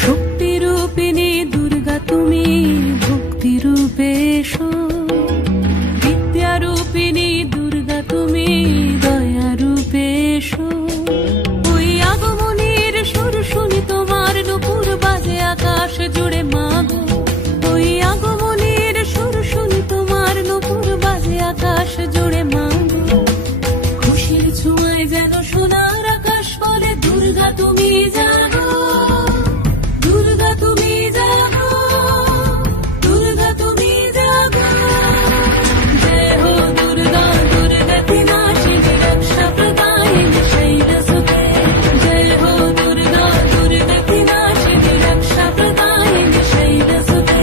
শক্তি রূপিণী দুর্গা তুমি ভক্তি রূপে এসো, বিদ্যা রূপিণী দুর্গা তুমি দয়া রূপে এসো। ওই আগমনীর সুর শুনি তোমার নুপুর বাজে আকাশ জুড়ে মাগো, ওই আগমনীর সুর শুনি তোমার নুপুর বাজে আকাশ জুড়ে মাগো। খুশির ছোঁয়ায় যেন সোনার আকাশ বলে দুর্গা তুমি জাগো, দুর্গা তুমি জাগো, দুর্গা তুমি জাগো। জয় হো দুর্গা দুর্গতি নাশিনী রক্ষা প্রদায়িনী শৈলসুতে, জয় হো দুর্গা দুর্গতি নাশিনী রক্ষা প্রদায়িনী শৈলসুতে।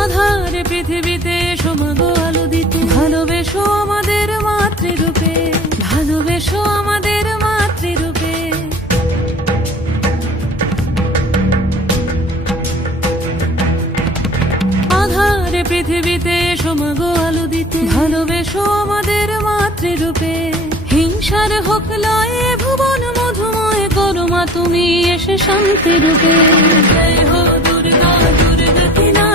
আধার পৃথিবীতে সমাগো আলো দিতে, ভালোবেসো আমাদের মাতৃরূপে, ভালোবেসো আমাদের মাতৃরূপে। আধার পৃথিবীতে সমাগো আলো দিতে, ভালোবেসো আমাদের মাতৃরূপে। হিংসার হোক লয়ে ভুবন মধুময় করো মা তুমি এসে শান্তি রূপে। জয় হো দুর্গা দুর্গতি না